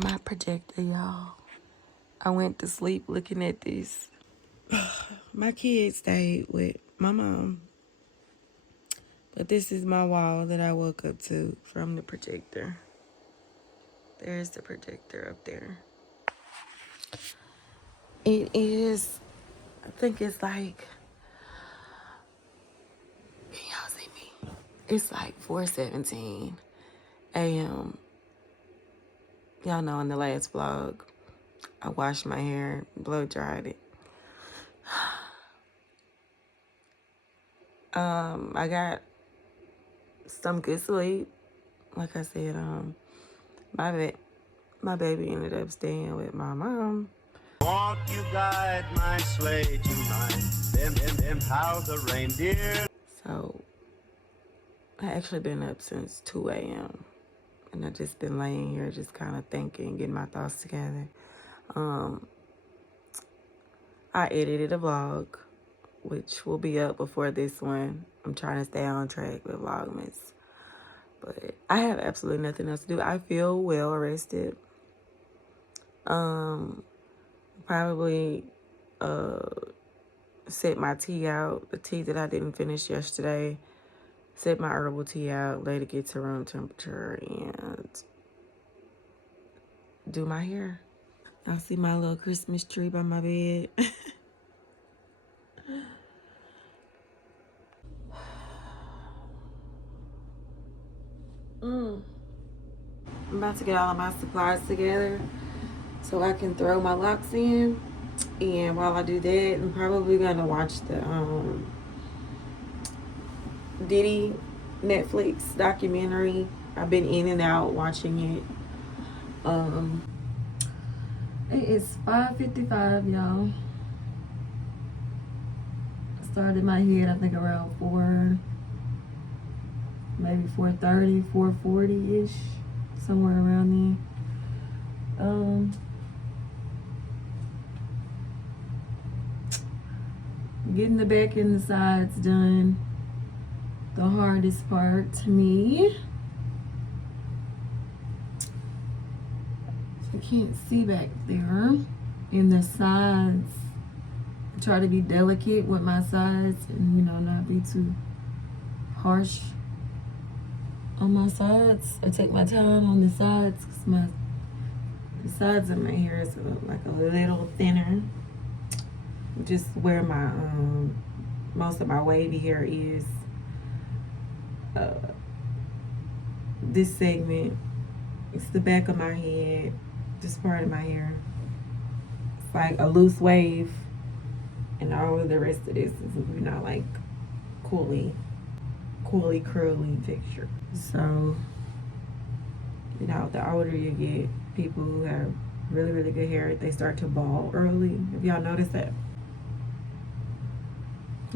at my projector, y'all. I went to sleep looking at this. My kids stayed with my mom. But this is my wall that I woke up to from the projector. There's the projector up there. It is, I think it's like, can y'all see me? It's like 4:17 a.m. Y'all know in the last vlog, I washed my hair, blow dried it. I got some good sleep. Like I said, my baby ended up staying with my mom. Won't you guide my sleigh tonight? Them how the reindeer. So I actually been up since 2 a.m. and I just been laying here just kind of thinking, getting my thoughts together. I edited a vlog, which will be up before this one. I'm trying to stay on track with vlogmas. But I have absolutely nothing else to do. I feel well rested. Probably set my tea out, the tea that I didn't finish yesterday. Set my herbal tea out, let it get to room temperature, and do my hair. I see my little Christmas tree by my bed. I'm about to get all of my supplies together so I can throw my locks in. And while I do that, I'm probably gonna watch the Diddy Netflix documentary. I've been in and out watching it. It is 5:55, y'all. I started my head, I think around 4, maybe 4:30, 4:40-ish, somewhere around there. Getting the back and the sides done. The hardest part to me. I can't see back there. And the sides, I try to be delicate with my sides and, you know, not be too harsh on my sides. I take my time on the sides because the sides of my hair is like a little thinner. Just where my most of my wavy hair is. This segment, it's the back of my head, this part of my hair. It's like a loose wave, and all of the rest of this is, you know, like coolly curly texture. So, you know, the older you get, people who have really, really good hair, they start to bald early. Have y'all noticed that?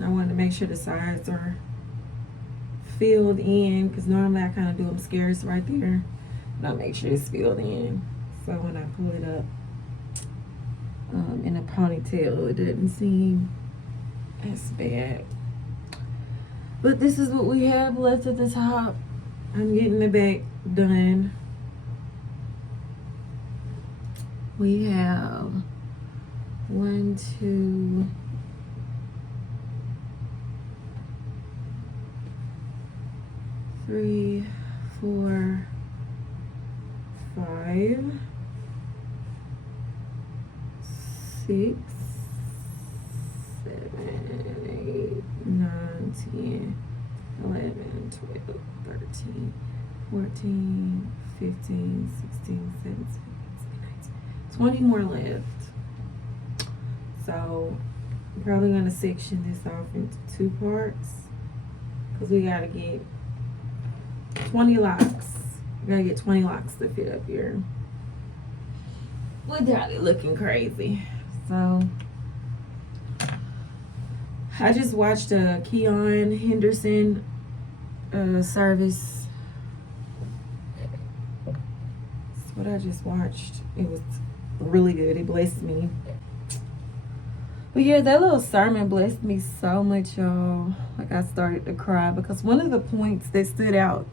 I wanted to make sure the sides are filled in, because normally I kind of do them scarce right there, and I'll make sure it's filled in, so when I pull it up in a ponytail, it doesn't seem as bad. But this is what we have left at the top. I'm getting the back done. We have 1, 2, 3, 4, 5, 6, 7, 8, 9, 10, 11, 12, 13, 14, 15, 16, 17, 18, 19, 20 more left. So I'm probably gonna section this off into 2 parts because we gotta get 20 locks. We gotta get 20 locks to fit up here without it looking crazy. So I just watched a Keon Henderson service. That's what I just watched. It was really good. It blessed me. But yeah, that little sermon blessed me so much, y'all. Like, I started to cry because one of the points that stood out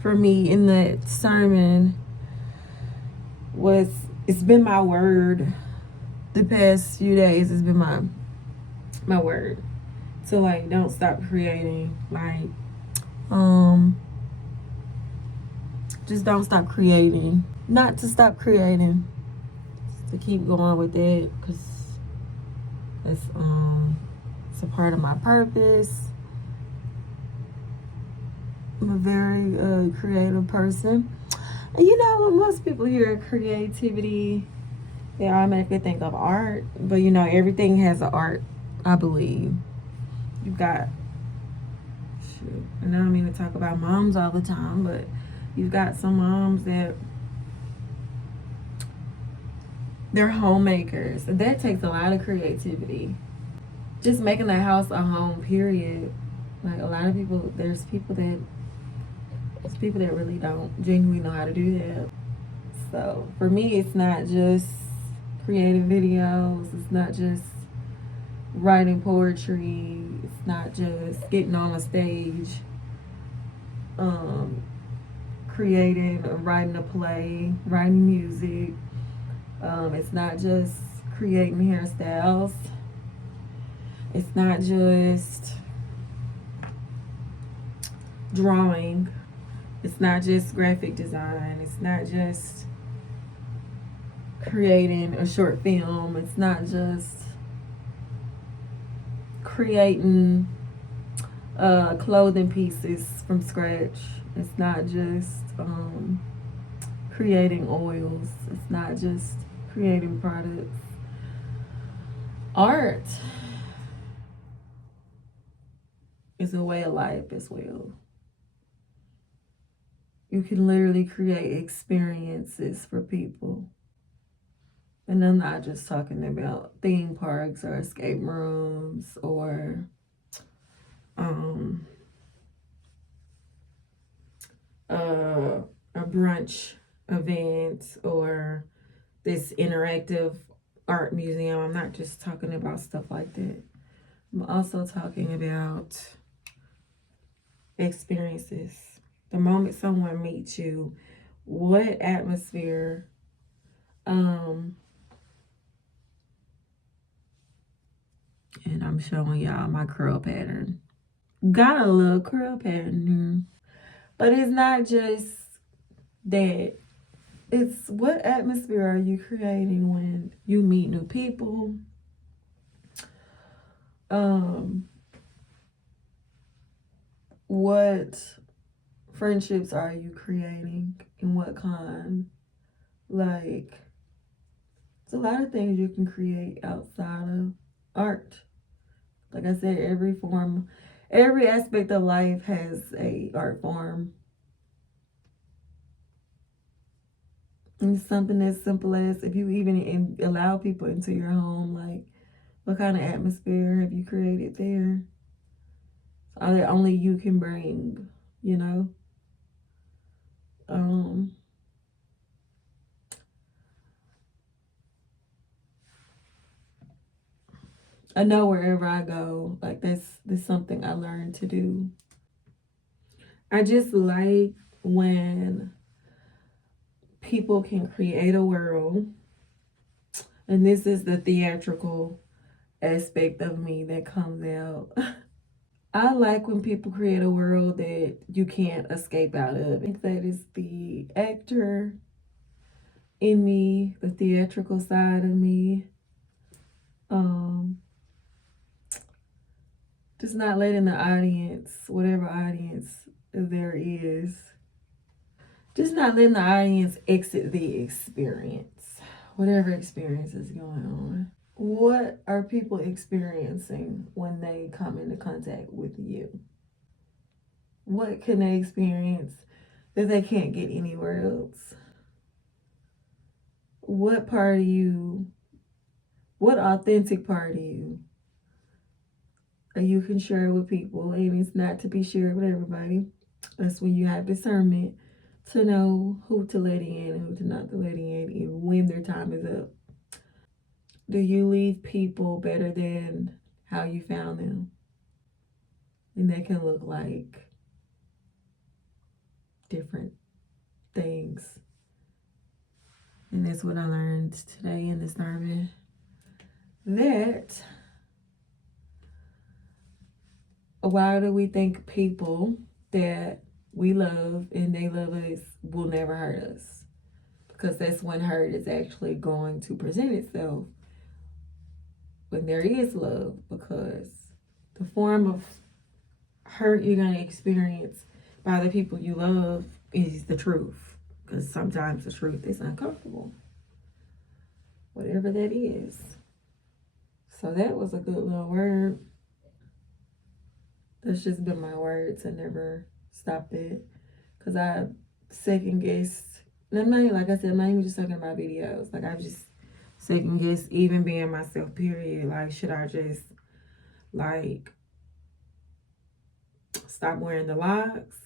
for me in that sermon it's been my word the past few days. It's been my word to like don't stop creating, like just don't stop creating, not to stop creating, to keep going with it, because it's a part of my purpose. I'm a very creative person. And you know, when most people hear creativity, they automatically think of art. But you know, everything has an art, I believe. You've got, shoot, and I don't mean to talk about moms all the time, but you've got some moms that they're homemakers. That takes a lot of creativity. Just making the house a home, period. Like a lot of people, there's people that really don't genuinely know how to do that. So for me, it's not just creating videos. It's not just writing poetry. It's not just getting on a stage, creating or writing a play, writing music. It's not just creating hairstyles. It's not just drawing. It's not just graphic design. It's not just creating a short film. It's not just creating clothing pieces from scratch. It's not just creating oils. It's not just creating products. Art is a way of life as well. You can literally create experiences for people. And I'm not just talking about theme parks or escape rooms or a brunch event or this interactive art museum. I'm not just talking about stuff like that. I'm also talking about experiences. The moment someone meets you, what atmosphere, and I'm showing y'all my curl pattern. Got a little curl pattern here. But it's not just that. It's what atmosphere are you creating when you meet new people? What friendships are you creating and what kind? Like, there's a lot of things you can create outside of art. Like I said, every aspect of life has a art form. And something as simple as if you even allow people into your home, like what kind of atmosphere have you created there? Are that only you can bring, you know? I know wherever I go, like that's something I learned to do. I just like when people can create a world, and this is the theatrical aspect of me that comes out. I like when people create a world that you can't escape out of. I think that is the actor in me, the theatrical side of me. Just not letting the audience, whatever audience there is, just not letting the audience exit the experience, whatever experience is going on. What are people experiencing when they come into contact with you? What can they experience that they can't get anywhere else? What part of you, what authentic part of you you can share with people, and it's not to be shared with everybody. That's when you have discernment to know who to let in and who to not to let in, even when their time is up. Do you leave people better than how you found them? And that can look like different things. And that's what I learned today in this sermon. That why do we think people that we love and they love us will never hurt us? Because that's when hurt is actually going to present itself, when there is love, because the form of hurt you're going to experience by the people you love is the truth, because sometimes the truth is uncomfortable, whatever that is. So that was a good little word. That's just been my word to never stop it, because I second guessed. And I'm not, like I said, I'm not even just talking about videos. Like, I just second guessed even being myself, period. Like, should I just, like, stop wearing the locks,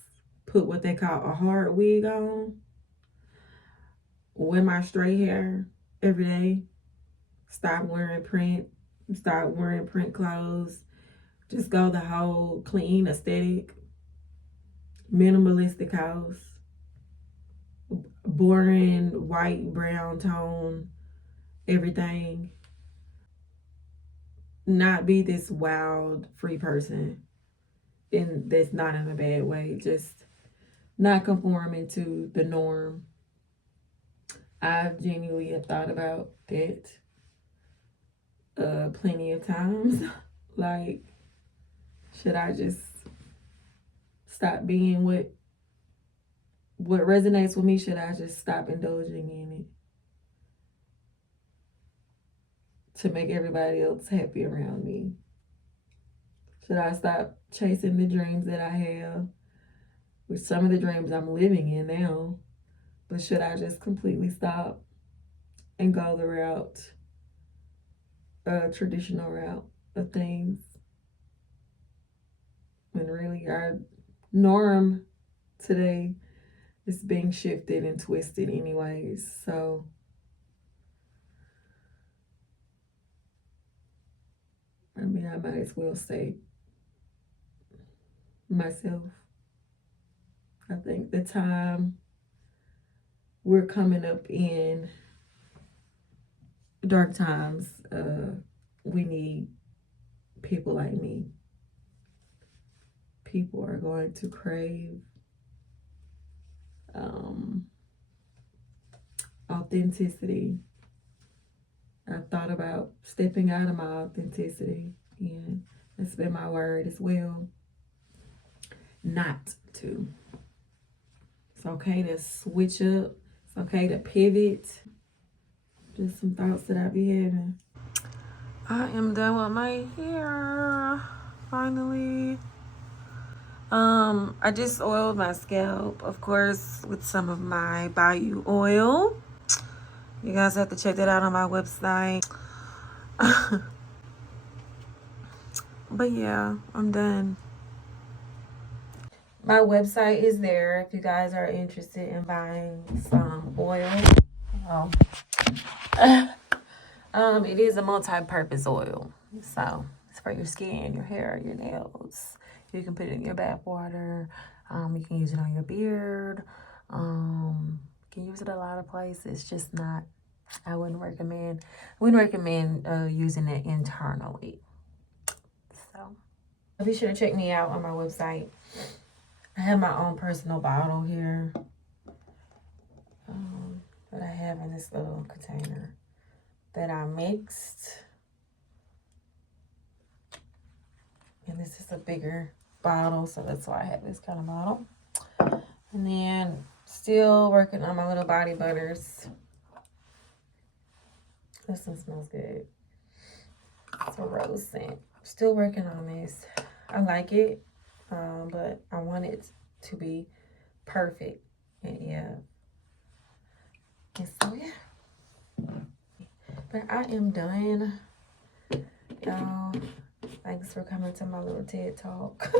put what they call a hard wig on, wear my straight hair every day, stop wearing print clothes, just go the whole clean aesthetic, minimalistic house, boring white, brown tone, everything. Not be this wild, free person. And that's not in a bad way. Just not conforming to the norm. I genuinely have thought about that plenty of times. Like, should I just stop being what resonates with me? Should I just stop indulging in it to make everybody else happy around me? Should I stop chasing the dreams that I have, with some of the dreams I'm living in now? But should I just completely stop and go the route, traditional route of things? When really our norm today is being shifted and twisted anyways. So I mean, I might as well say myself. I think the time we're coming up in dark times, we need people like me. People are going to crave authenticity. I've thought about stepping out of my authenticity, and that's been my word as well. Not to. It's okay to switch up. It's okay to pivot. Just some thoughts that I be having. I am done with my hair, finally. I just oiled my scalp, of course, with some of my Bayou oil. You guys have to check that out on my website. But yeah, I'm done. My website is there if you guys are interested in buying some oil. It is a multi-purpose oil. So it's for your skin, your hair, your nails. You can put it in your bath water. You can use it on your beard. You can use it a lot of places. Just not, I wouldn't recommend using it internally. So be sure to check me out on my website. I have my own personal bottle here that I have in this little container that I mixed. And this is a bigger bottle, so that's why I have this kind of bottle. And then still working on my little body butters. This one smells good. It's a rose scent. Still working on this. I like it, but I want it to be perfect. And yeah. And so yeah. But I am done. Y'all, thanks for coming to my little TED Talk.